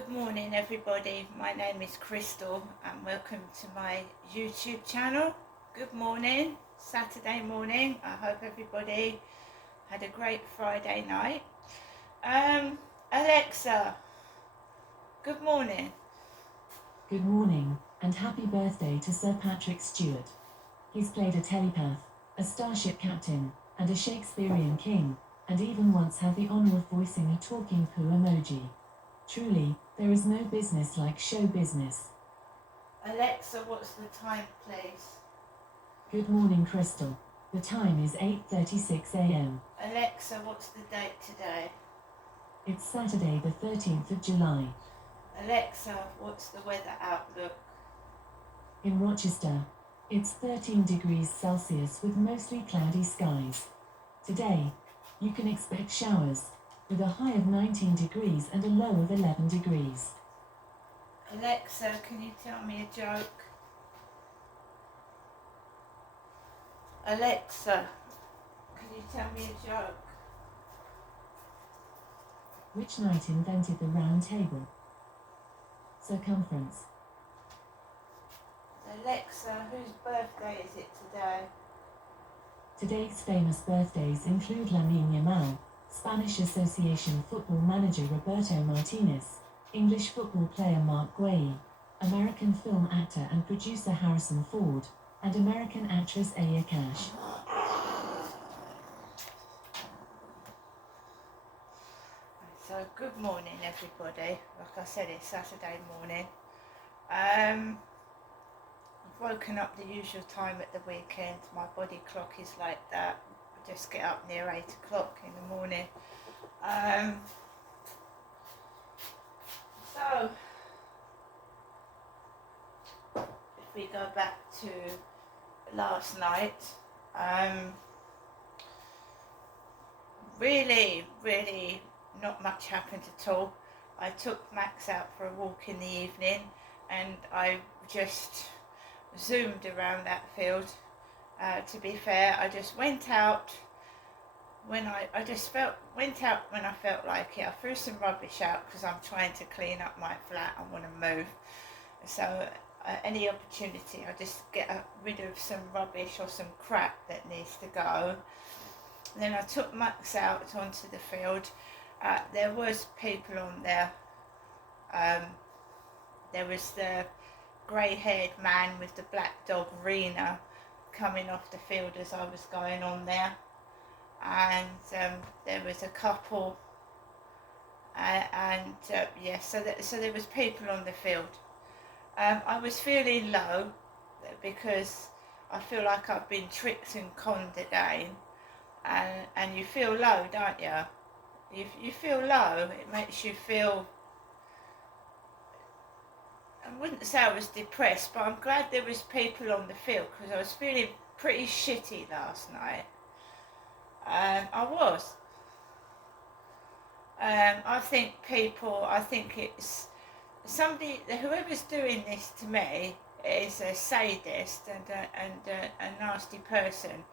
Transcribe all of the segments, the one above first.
Good morning everybody, my name is Crystal and welcome to my YouTube channel. Good morning, Saturday morning. I hope everybody had a great Friday night. Alexa, good morning. Good morning, and happy birthday to Sir Patrick Stewart. He's played a telepath, a starship captain, and a Shakespearean king, and even once had the honour of voicing a talking poo emoji. Truly, there is no business like show business. Alexa, what's the time please? Good morning, Crystal. The time is 8:36 a.m. Alexa, what's the date today? It's Saturday the 13th of July. Alexa, what's the weather outlook? In Rochester, it's 13 degrees Celsius with mostly cloudy skies. Today, you can expect showers, with a high of 19 degrees and a low of 11 degrees. Alexa, can you tell me a joke? Alexa, can you tell me a joke? Which knight invented the round table? Circumference. Alexa, whose birthday is it today? Today's famous birthdays include Lamine Yamal, Spanish Association football manager Roberto Martinez, English football player Mark Guehi, American film actor and producer Harrison Ford, and American actress Aya Cash. So good morning everybody. Like I said, it's Saturday morning. I've woken up the usual time at the weekend. My body clock is like that. I just get up near 8 o'clock in the morning. So if we go back to last night, really not much happened at all. I took Max out for a walk in the evening and I just zoomed around that field. To be fair, I just went out when I felt like it. I threw some rubbish out because I'm trying to clean up my flat. I want to move, so any opportunity I just get rid of some rubbish or some crap that needs to go. And then I took Max out onto the field. There was people on there. There was the grey-haired man with the black dog Rena coming off the field as I was going on there, and there was a couple, so there was people on the field. I was feeling low because I feel like I've been tricked and conned again, and you feel low, don't you? You feel low, it makes you feel, I wouldn't say I was depressed, but I'm glad there was people on the field because I was feeling pretty shitty last night. I was. I think it's somebody, whoever's doing this to me is a sadist and a nasty person,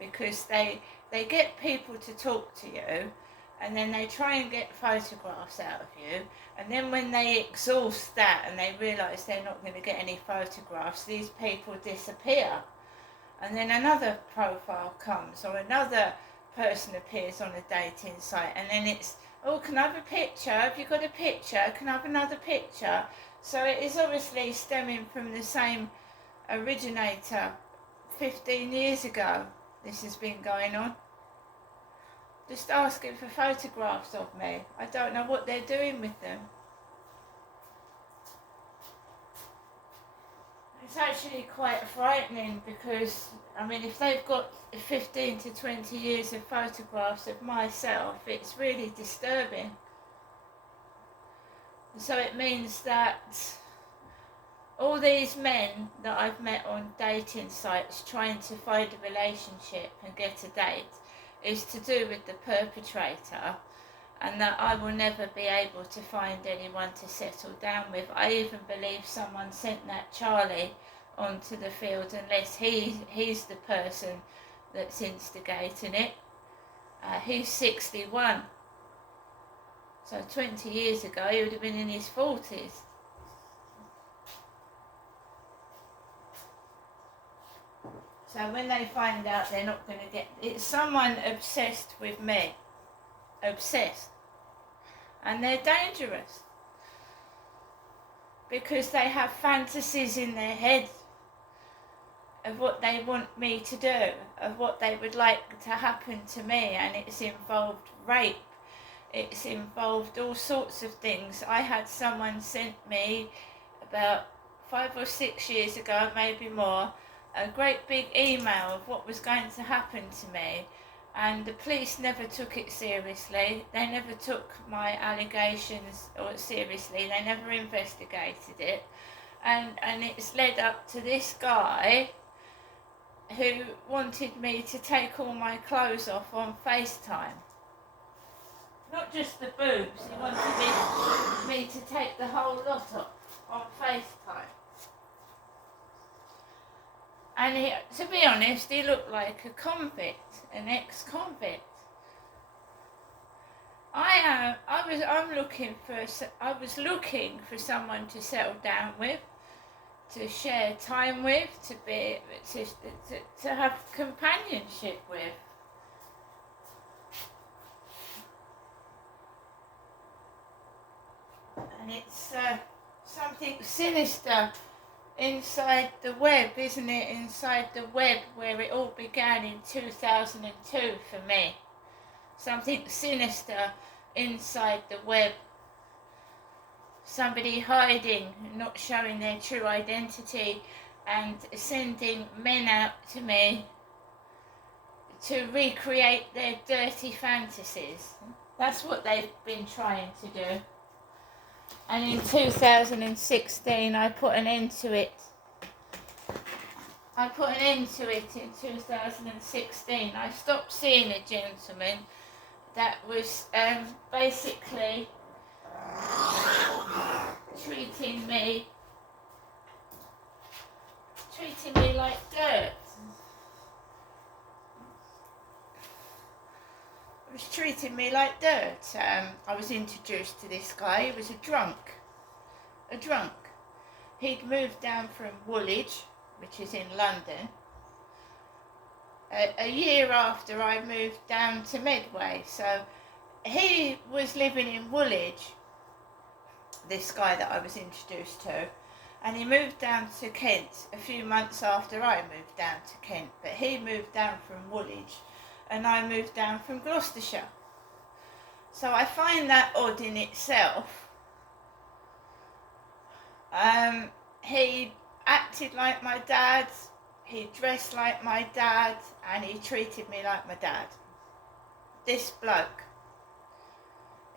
because they get people to talk to you and then they try and get photographs out of you, and then when they exhaust that and they realise they're not going to get any photographs, these people disappear, and then another profile comes or another person appears on a dating site, and then it's, oh, can I have a picture? Have you got a picture? Can I have another picture? So it is obviously stemming from the same originator 15 years ago. This has been going on. Just asking for photographs of me. I don't know what they're doing with them. It's actually quite frightening because, I mean, if they've got 15 to 20 years of photographs of myself, it's really disturbing. So it means that all these men that I've met on dating sites trying to find a relationship and get a date is to do with the perpetrator, and that I will never be able to find anyone to settle down with. I even believe someone sent that Charlie onto the field, unless he's the person that's instigating it. He's 61. So 20 years ago he would have been in his 40s. So when they find out they're not going to get... It's someone obsessed with me. Obsessed. And they're dangerous. Because they have fantasies in their head of what they want me to do, of what they would like to happen to me, and it's involved rape, it's involved all sorts of things. I had someone sent me about 5 or 6 years ago, maybe more, a great big email of what was going to happen to me, and the police never took it seriously. They never took my allegations seriously, they never investigated it, and it's led up to this guy who wanted me to take all my clothes off on FaceTime. Not just the boobs, he wanted me to take the whole lot off on FaceTime. And he, to be honest, he looked like a convict, an ex-convict. I was looking for someone to settle down with, to share time with, to have companionship with. And it's something sinister inside the web, isn't it? Inside the web where it all began in 2002 for me. Something sinister inside the web. Somebody hiding, not showing their true identity, and sending men out to me to recreate their dirty fantasies. That's what they've been trying to do. And in 2016 I put an end to it. I put an end to it in 2016. I stopped seeing a gentleman that was basically treating me like dirt. He was treating me like dirt. I was introduced to this guy. He was a drunk. He'd moved down from Woolwich, which is in London, a year after I moved down to Medway. So he was living in Woolwich, this guy that I was introduced to, and he moved down to Kent a few months after I moved down to Kent. But he moved down from Woolwich and I moved down from Gloucestershire. So I find that odd in itself. He acted like my dad, he dressed like my dad, and he treated me like my dad. This bloke.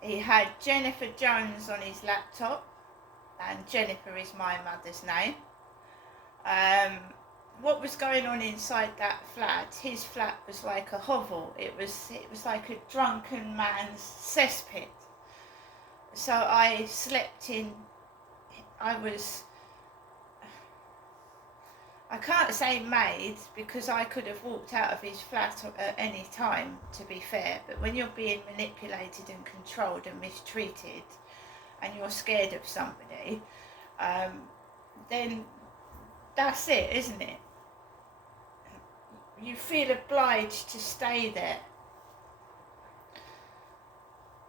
He had Jennifer Jones on his laptop, and Jennifer is my mother's name. What was going on inside that flat? His flat was like a hovel. It was like a drunken man's cesspit. So I slept in. I can't say made, because I could have walked out of his flat at any time, to be fair. But when you're being manipulated and controlled and mistreated, and you're scared of somebody, then that's it, isn't it? You feel obliged to stay there.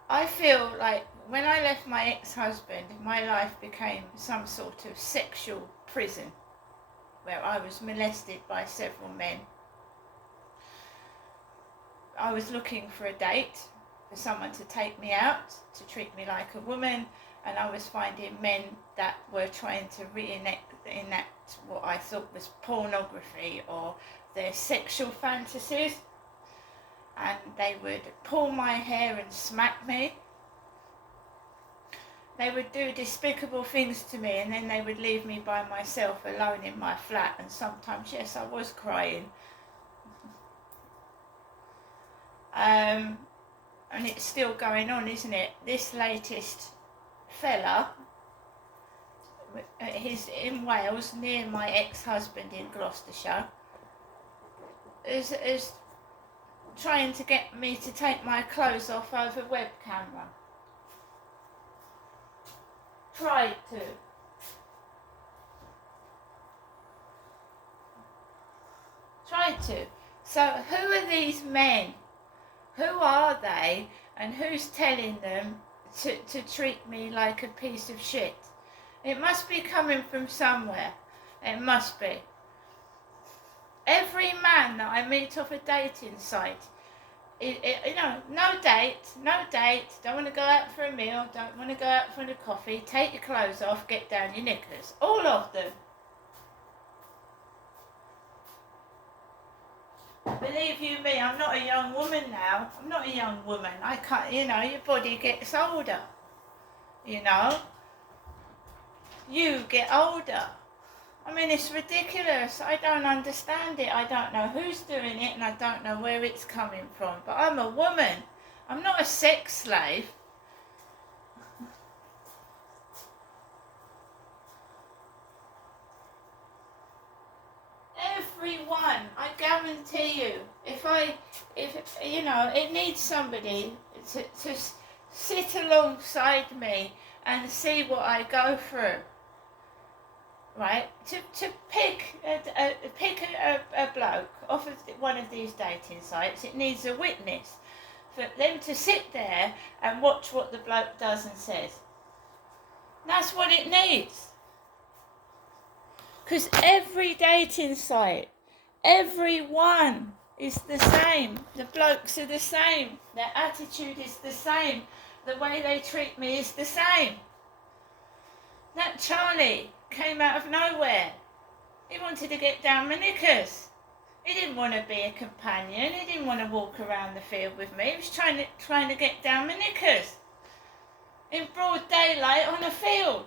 I feel like when I left my ex-husband, my life became some sort of sexual prison, where I was molested by several men. I was looking for a date, for someone to take me out, to treat me like a woman, and I was finding men that were trying to enact what I thought was pornography or their sexual fantasies, and they would pull my hair and smack me. They would do despicable things to me, and then they would leave me by myself alone in my flat. And sometimes, yes, I was crying. And it's still going on, isn't it? This latest fella, he's in Wales, near my ex-husband in Gloucestershire, is trying to get me to take my clothes off over web camera. tried to. Tried to. So who are these men? Who are they? And who's telling them to treat me like a piece of shit? It must be coming from somewhere. It must be. Every man that I meet off a dating site, no date, don't want to go out for a meal, don't want to go out for a coffee, take your clothes off, get down your knickers. All of them. Believe you me, I'm not a young woman now. I'm not a young woman. I can't, your body gets older. You get older. I mean, it's ridiculous. I don't understand it. I don't know who's doing it and I don't know where it's coming from. But I'm a woman. I'm not a sex slave. Everyone, I guarantee you, if it needs somebody to sit alongside me and see what I go through. Right, to pick a bloke off of one of these dating sites, it needs a witness for them to sit there and watch what the bloke does and says. That's what it needs. Because every dating site, everyone is the same. The blokes are the same. Their attitude is the same. The way they treat me is the same. That Charlie came out of nowhere. He wanted to get down my knickers. He didn't want to be a companion. He didn't want to walk around the field with me. He was trying to get down my knickers in broad daylight on a field.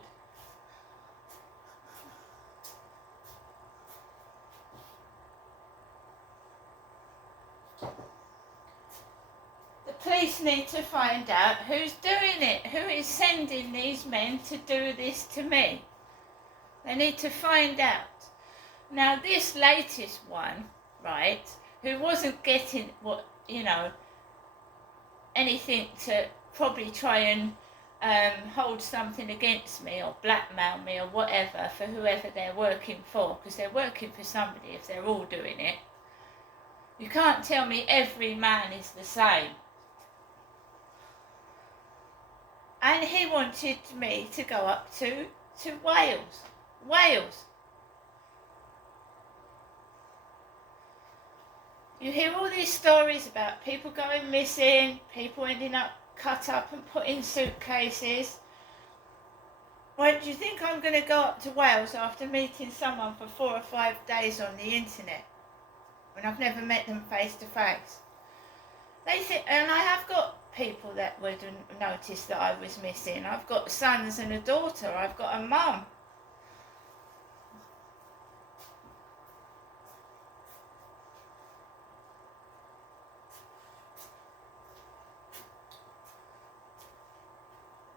The police need to find out who's doing it, who is sending these men to do this to me. They need to find out. Now this latest one, right, who wasn't getting anything to probably try and hold something against me or blackmail me or whatever for whoever they're working for, because they're working for somebody if they're all doing it. You can't tell me every man is the same. And he wanted me to go up to Wales. You hear all these stories about people going missing, people ending up cut up and put in suitcases. Well, do you think I'm going to go up to Wales after meeting someone for 4 or 5 days on the internet when I've never met them face to face? They think, and I have got people that would notice that I was missing. I've got sons and a daughter. I've got a mum.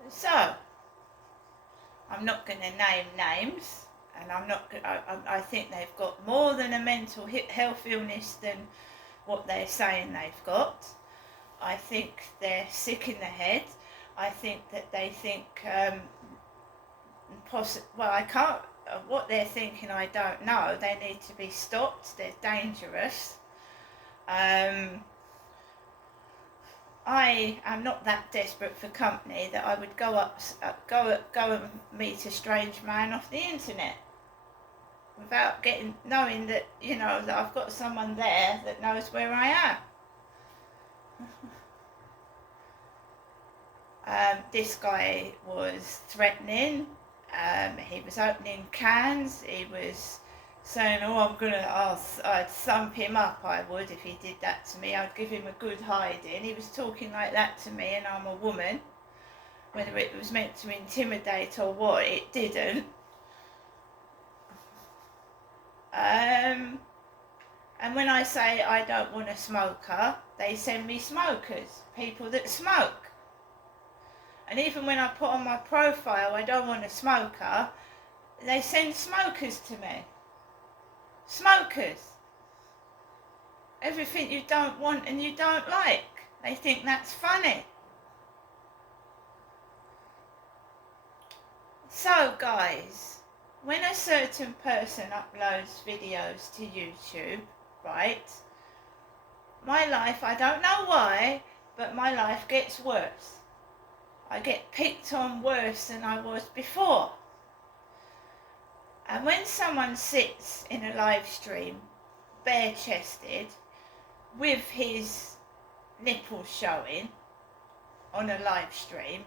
So, I'm not going to name names, and I think they've got more than a mental health illness than what they're saying they've got. I think they're sick in the head. I think that they think, what they're thinking I don't know. They need to be stopped. They're dangerous. I am not that desperate for company that I would go and meet a strange man off the internet without knowing that that I've got someone there that knows where I am. This guy was threatening. He was opening cans. He was saying, I'd thump him up, I would, if he did that to me. I'd give him a good hiding. He was talking like that to me, and I'm a woman. Whether it was meant to intimidate or what, it didn't. And when I say I don't want a smoker, they send me smokers, people that smoke. And even when I put on my profile, I don't want a smoker, they send smokers to me. Smokers. Everything you don't want and you don't like. They think that's funny. So guys, when a certain person uploads videos to YouTube, right, my life, I don't know why, but my life gets worse. I get picked on worse than I was before. And when someone sits in a live stream, bare-chested, with his nipples showing on a live stream,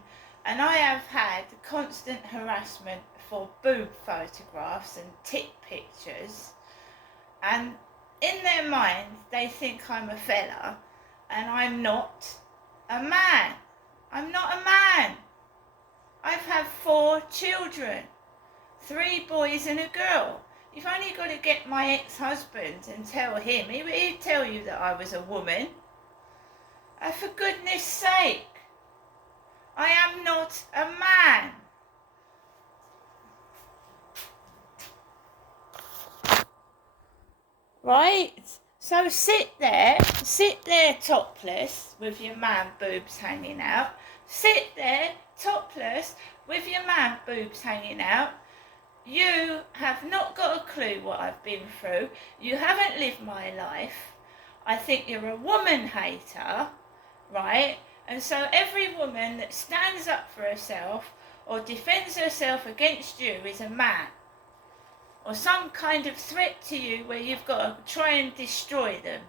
and I have had constant harassment for boob photographs and tit pictures, and in their mind they think I'm a fella, and I'm not a man. I'm not a man. I've had 4 children, 3 boys and a girl. You've only got to get my ex-husband and tell him. He'd tell you that I was a woman. For goodness sake, I am not a man. Right? So sit there topless with your man boobs hanging out. Sit there topless with your man boobs hanging out. You have not got a clue what I've been through. You haven't lived my life. I think you're a woman hater, right? And so every woman that stands up for herself or defends herself against you is a man, or some kind of threat to you where you've got to try and destroy them.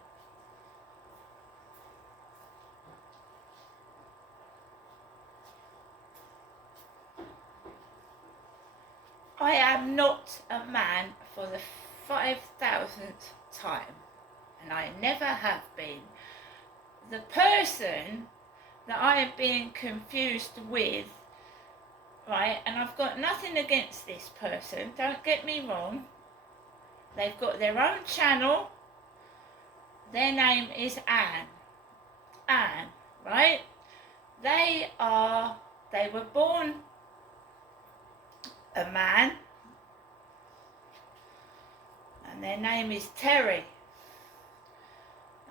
I am not a man for the 5,000th time, and I never have been. The person that I am being confused with, right, and I've got nothing against this person, don't get me wrong, they've got their own channel, their name is Anne, right, they were born a man, and their name is Terry.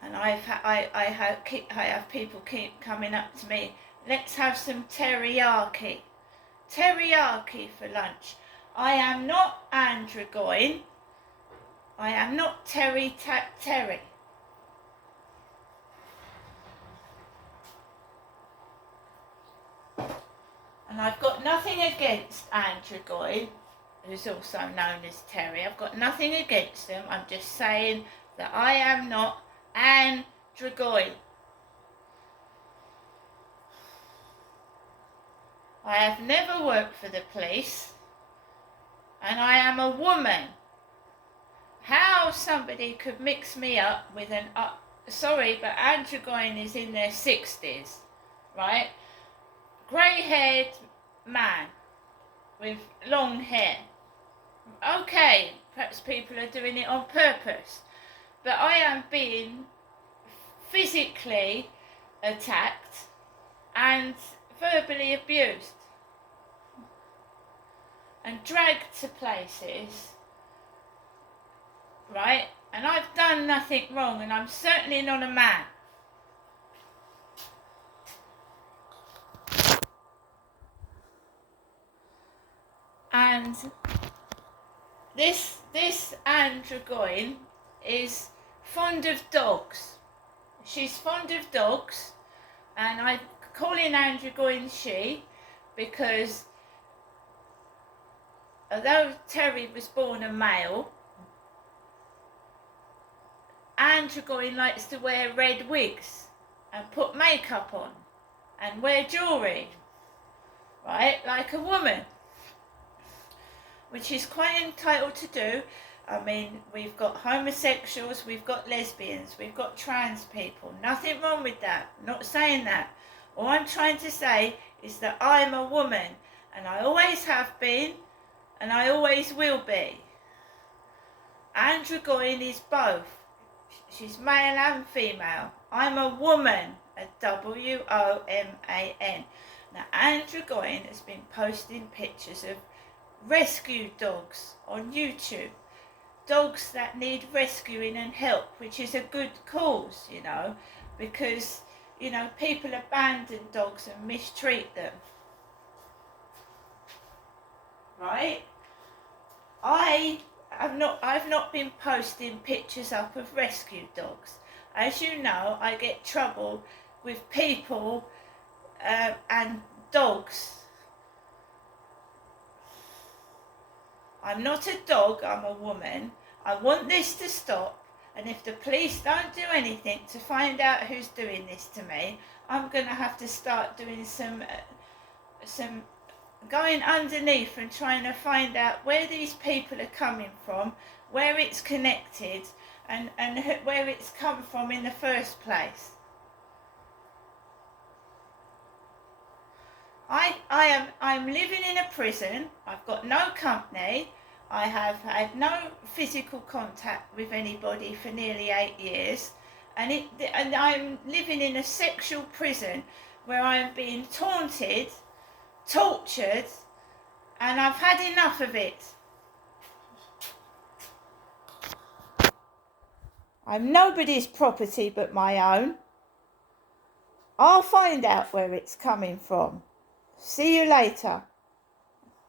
And I have people keep coming up to me, let's have some teriyaki for lunch. I am not Anne Dragoin. I am not Terry. And I've got nothing against Anne Dragoin, who's also known as Terry. I've got nothing against them. I'm just saying that I am not Anne Dragoin. I have never worked for the police, and I am a woman. How somebody could mix me up with an... sorry, but Anne Dragoin is in their 60s, right? Grey-haired man with long hair. Okay, perhaps people are doing it on purpose, but I am being physically attacked and verbally abused and dragged to places, right? And I've done nothing wrong, and I'm certainly not a man. And this Anne Dragoin is fond of dogs. She's fond of dogs, and I'm calling Anne Dragoin she, because although Terry was born a male, Anne Dragoin likes to wear red wigs and put makeup on and wear jewellery, right, like a woman, which she's quite entitled to do. I mean, we've got homosexuals, we've got lesbians, we've got trans people. Nothing wrong with that. I'm not saying that. All I'm trying to say is that I'm a woman, and I always have been, and I always will be. Anne Dragoin is both. She's male and female. I'm a woman, a WOMAN. Now, Anne Dragoin has been posting pictures of rescue dogs on YouTube. Dogs that need rescuing and help, which is a good cause, you know, because, you know, people abandon dogs and mistreat them. right? I've not been posting pictures up of rescue dogs. As you know, I get trouble with people and dogs. I'm not a dog, I'm a woman. I want this to stop, and if the police don't do anything to find out who's doing this to me, I'm going to have to start doing some going underneath and trying to find out where these people are coming from, where it's connected, and where it's come from in the first place. I'm living in a prison. I've got no company. I have had no physical contact with anybody for nearly 8 years, and I'm living in a sexual prison where I'm being taunted, tortured, and I've had enough of it. I'm nobody's property but my own. I'll find out where it's coming from. See you later.